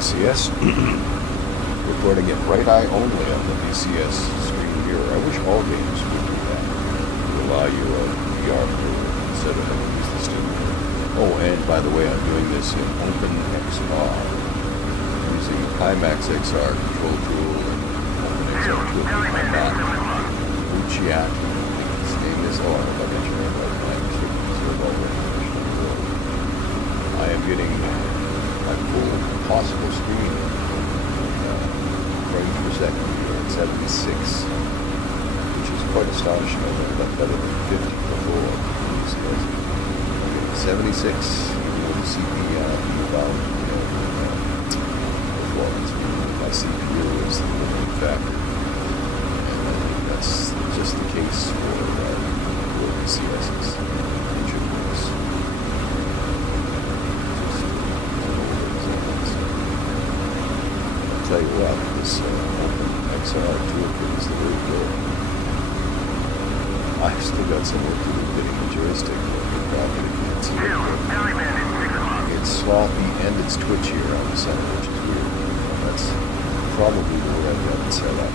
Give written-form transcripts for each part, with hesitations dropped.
DCS. Recording it right eye only on the DCS screen here. I wish all games would do that. To allow you a VR view instead of having to use the studio. Oh, and by the way, I'm doing this in openXR. Using Pimax XR control tool and openXR tool on my Mac. Uchiat. His name is, oh, I don't know if I mentioned it right now. I'm sure already. I am getting my full possible screen frames per second here at 76, which is quite astonishing. I learned that better than 50 before. I'm getting 76, even with the CPU bound, performance. My CPU is the limiting factor. And I think that's just the case for DCSs. Tell you what, this openXR toolkit is the way to go. I've still got some work to do getting the joystick properly. It's sloppy and it's twitchier on the center, which is weird. That's probably the way I've got it set up.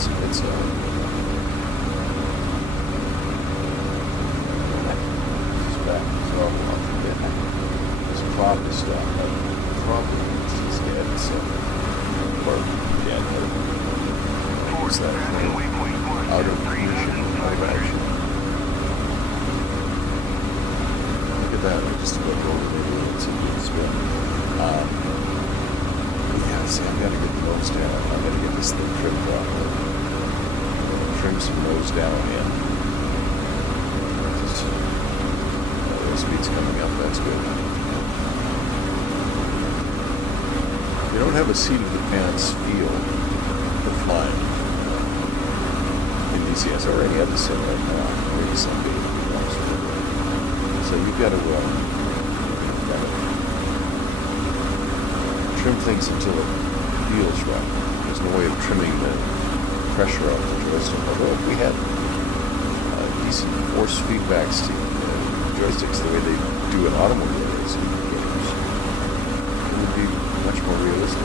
It's back. Probably stuff. Probably he's dead, so. Or dead. What's that? Out of commission, out of action. Look at that. I just about over there. It's a good spin. Yeah, see, I've got to get the nose down. I've got to get this thing trimmed off. Trim some nose down in. Speed's coming up. That's good. You don't have a seat of the pants feel for flying in DCS or any other sim right now. Maybe someday. So you've got to trim things until it feels right. There's no way of trimming the pressure off the joystick. Although if we had decent force feedbacks to joysticks the way they do in automobile racing games, it would be much more realistic.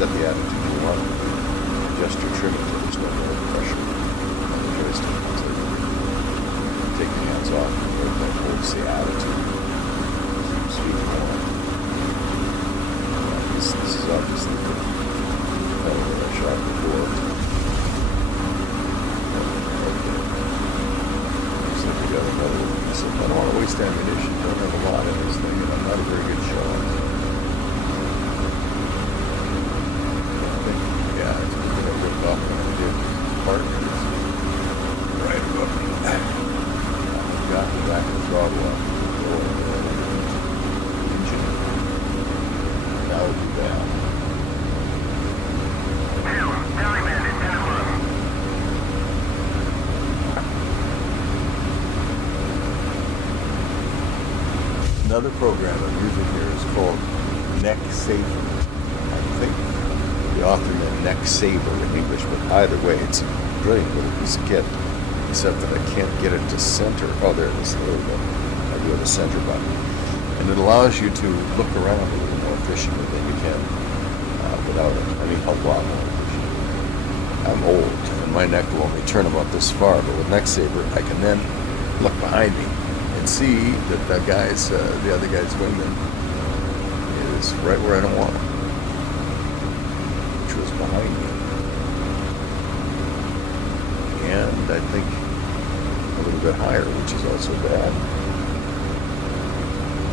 Set the attitude you want, adjust your trimming so there's no more pressure on the joystick. So you take the hands off and that holds the attitude. Speed more. This is obviously the pedal that I shot before. We got another piece of, I don't want to waste ammunition, don't have a lot in this thing, and I'm not a very good shot. I think, yeah, it's going to rip off when I did partners. Right above me. I've got the back of the throttle off the engine. Now it'll be down. Another program I'm using here is called necksafer. I think the author meant necksaver in English, but either way, it's a brilliant little piece of kit, except that I can't get it to center. Oh, there it is. There we go. I do have a center button. And it allows you to look around a little more efficiently than you can without it. I mean, a lot more efficiently. I'm old, and my neck will only turn about this far, but with necksaver, I can then look behind me and see that the other guy's wingman is right where I don't want him, which was behind me. And I think a little bit higher, which is also bad.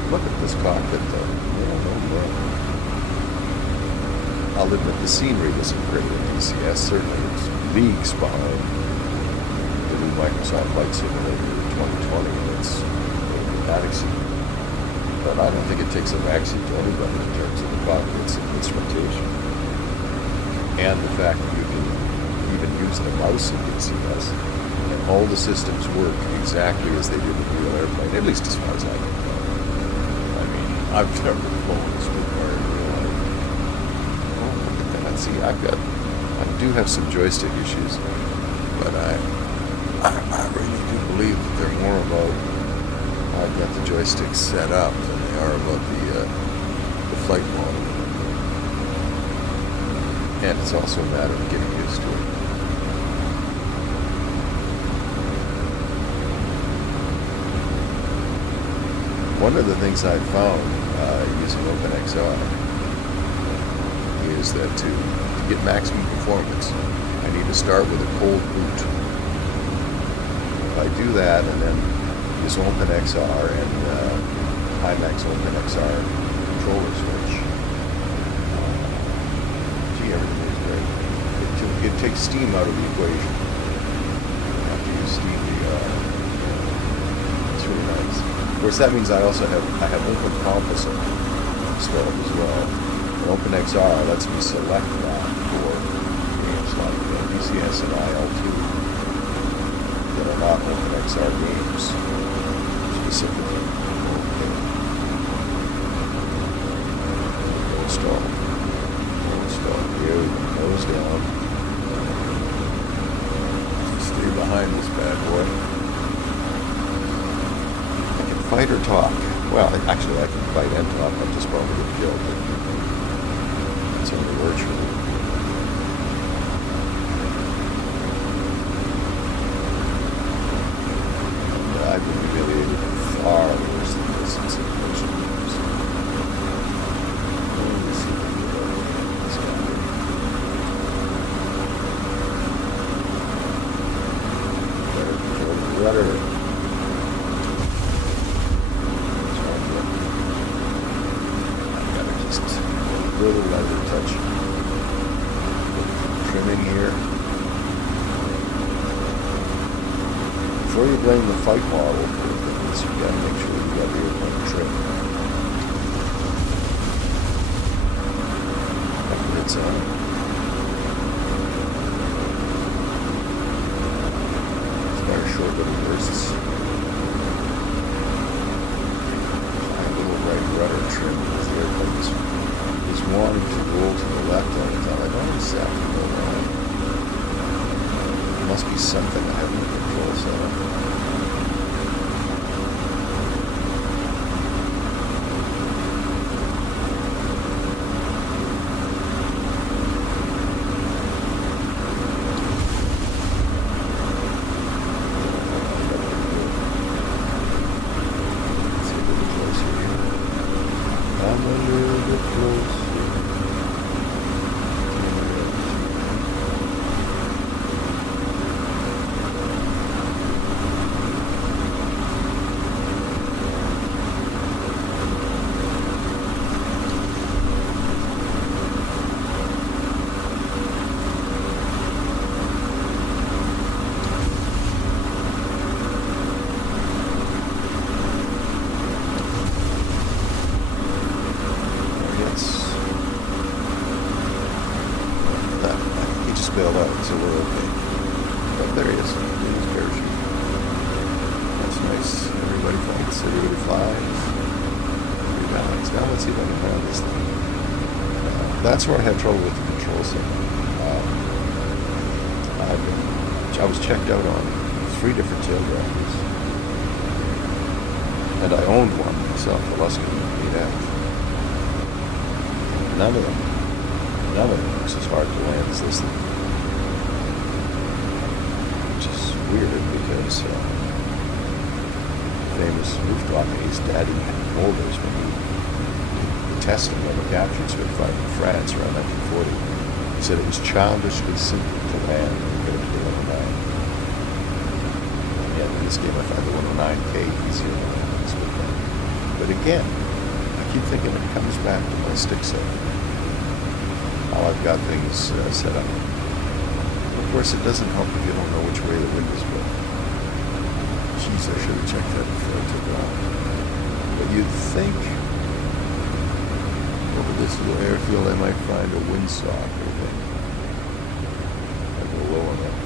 Look at this cockpit though. I'll admit the scenery isn't great in DCS. Certainly it's leagues behind the new Microsoft Flight Simulator 2020, and it's dramatic scene. But I don't think it takes a backseat to anybody in terms of the cockpit's instrumentation. And the fact that you can even use the mouse in DCS, and all the systems work exactly as they did in the real airplane, at least as far as I can tell. I mean, I've never flown a Spitfire in real life. Oh, look at that. See, I do have some joystick issues, but I really do believe that they're more about I've got the joysticks set up than they are about the flight model. And it's also a matter of getting used to it. One of the things I found using openXR is that to get maximum performance, I need to start with a cold boot. If I do that and then use openXR and Pimax openXR controller switch, everything is great. It takes steam out of the equation. You have to use steam. It's really nice. Of course, that means I have opencomposite installed as well. And openXR lets me select that for games like DCS and IL2 that are not openXR games specifically. Okay. Install. Here we go, nose down. Stay behind this bad boy. I can fight or talk. Well, actually I can fight and talk. I'm just probably get killed. But it's only virtual. And I've been humiliated far worse than this in simulation games. Rudder. I've got to just a little lighter touch. Trimming here. Before you blame the fight model for things, you got to make sure you got the airplane trimmed. After it's on. Short little bursts. Tiny little right rudder trim because the airplane is wanting to roll to the left all the time. I don't exactly know why. There must be something I have in the control setup. Bailed out, so we're okay. But there he is. His parachute. That's nice. Everybody fights. Everybody flies. Rebalance. Now let's see if I can find this thing. That's where I had trouble with the control system. I was checked out on 3 different tail grinders. And I owned one myself, the Luskin 8F. None of them was as hard to land as this thing. Weird because famous Luftwaffe's daddy Molders, when he tested when he captured Spitfire in France around 1940, he said it was childishly simple to land compared to the 109. And in this game I find the 109K easier to land than Spitfire. But again, I keep thinking it comes back to my stick set. How I've got things set up. Of course, it doesn't help if you don't know which way the wind is blowing. Jeez, I should have checked that before I took it off. But you'd think over this little airfield I might find a windsock or thing. I go low enough.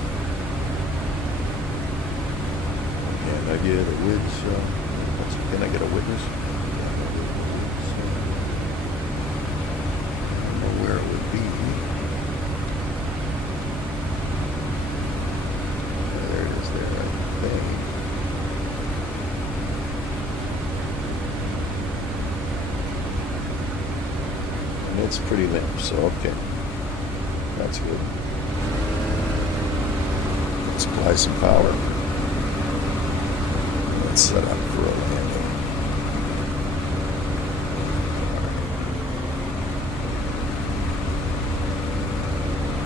Can I get a windsock? Can I get a witness? I don't know where it would be. it's pretty limp, so okay. That's good. Let's apply some power. Let's set up for a landing.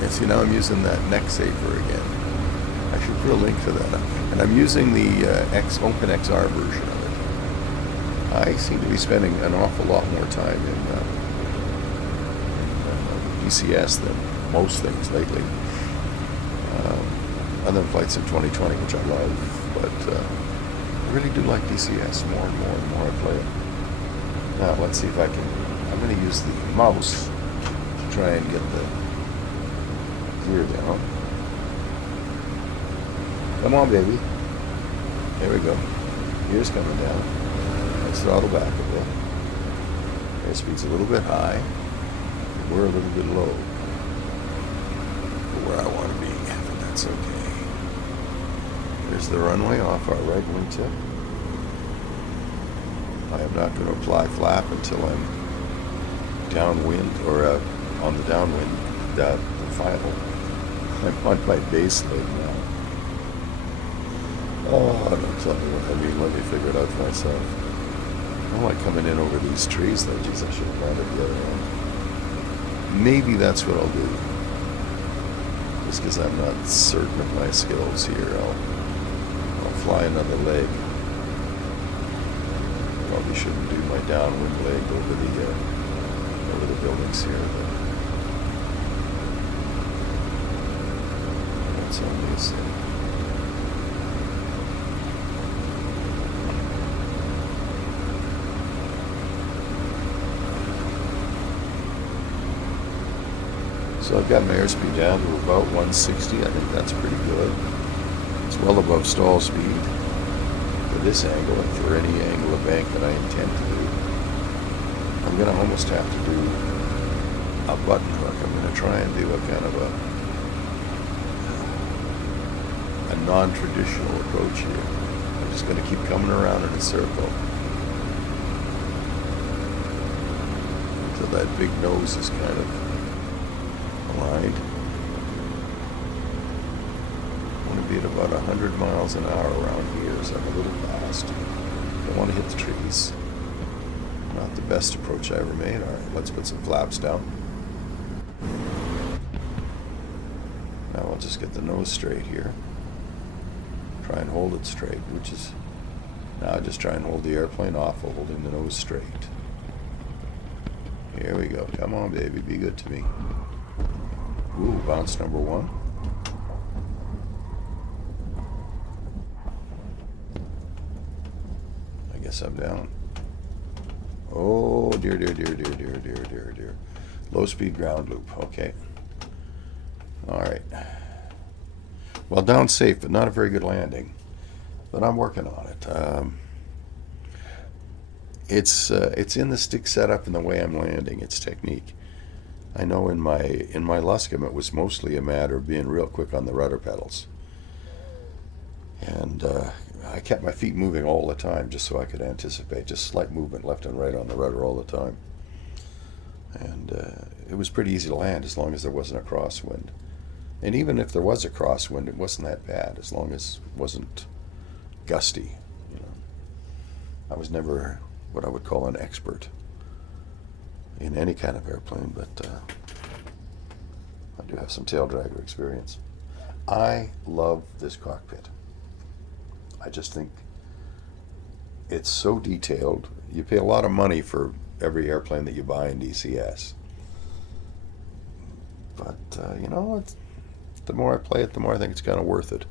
And see, now I'm using that necksafer again. I should put a link to that. And I'm using the openXR version of it. I seem to be spending an awful lot more time in DCS than most things lately. Other than flights in 2020, which I love, but I really do like DCS more and more and more I play it. Now, let's see if I can. I'm going to use the mouse to try and get the gear down. Come on, baby. There we go. Gear's coming down. Let's throttle back a bit. Airspeed's a little bit high. We're a little bit low for where I want to be, but that's okay. There's the runway off our right wingtip. I am not going to apply flap until I'm downwind, or on the downwind, the final. I'm on my base leg now. Oh, don't tell me what I mean. Let me figure it out for myself. I don't like coming in over these trees, though. Geez, I should have landed the other end. Maybe that's what I'll do. Just because I'm not certain of my skills here, I'll fly another leg. Probably shouldn't do my downwind leg over the buildings here. But that's only a sin. So I've got my airspeed down to about 160. I think that's pretty good. It's well above stall speed for this angle and for any angle of bank that I intend to do. I'm going to almost have to do a button hook. I'm going to try and do a kind of a non-traditional approach here. I'm just going to keep coming around in a circle until that big nose is kind of aligned. I want to be at about 100 miles an hour around here, so I'm a little fast. Don't want to hit the trees. Not the best approach I ever made. Alright, let's put some flaps down. Now I'll just get the nose straight here. Try and hold it straight, which is... Now just try and hold the airplane off while holding the nose straight. Here we go. Come on, baby. Be good to me. Ooh, bounce number one. I guess I'm down. Oh, dear, dear, dear, dear, dear, dear, dear, dear. Low speed ground loop. Okay. All right. Well, down safe, but not a very good landing. But I'm working on it. It's in the stick setup and the way I'm landing. It's technique. I know in my Luscombe it was mostly a matter of being real quick on the rudder pedals. And I kept my feet moving all the time just so I could anticipate just slight movement left and right on the rudder all the time. And it was pretty easy to land as long as there wasn't a crosswind. And even if there was a crosswind, it wasn't that bad as long as it wasn't gusty. You know, I was never what I would call an expert in any kind of airplane, but I do have some tail dragger experience. I love this cockpit. I just think it's so detailed. You pay a lot of money for every airplane that you buy in DCS. But, you know, the more I play it, the more I think it's kind of worth it.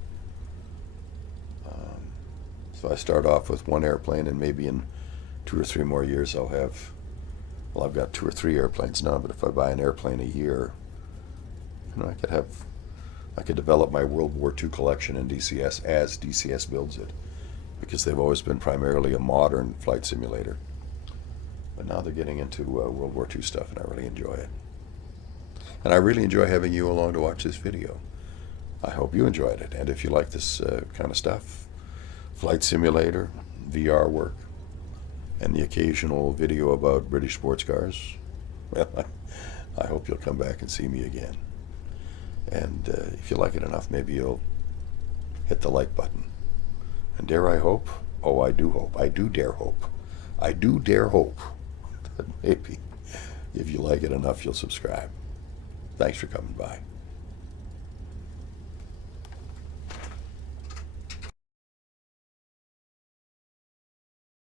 So I start off with one airplane, and maybe in 2 or 3 more years I'll have, well, I've got 2 or 3 airplanes now, but if I buy an airplane a year, you know, I could develop my World War II collection in DCS as DCS builds it, because they've always been primarily a modern flight simulator. But now they're getting into World War II stuff, and I really enjoy it. And I really enjoy having you along to watch this video. I hope you enjoyed it, and if you like this kind of stuff, flight simulator, VR work, and the occasional video about British sports cars, Well, I hope you'll come back and see me again. And if you like it enough, maybe you'll hit the like button. And dare I hope? Oh, I do hope. I do dare hope. I do dare hope that maybe if you like it enough, you'll subscribe. Thanks for coming by.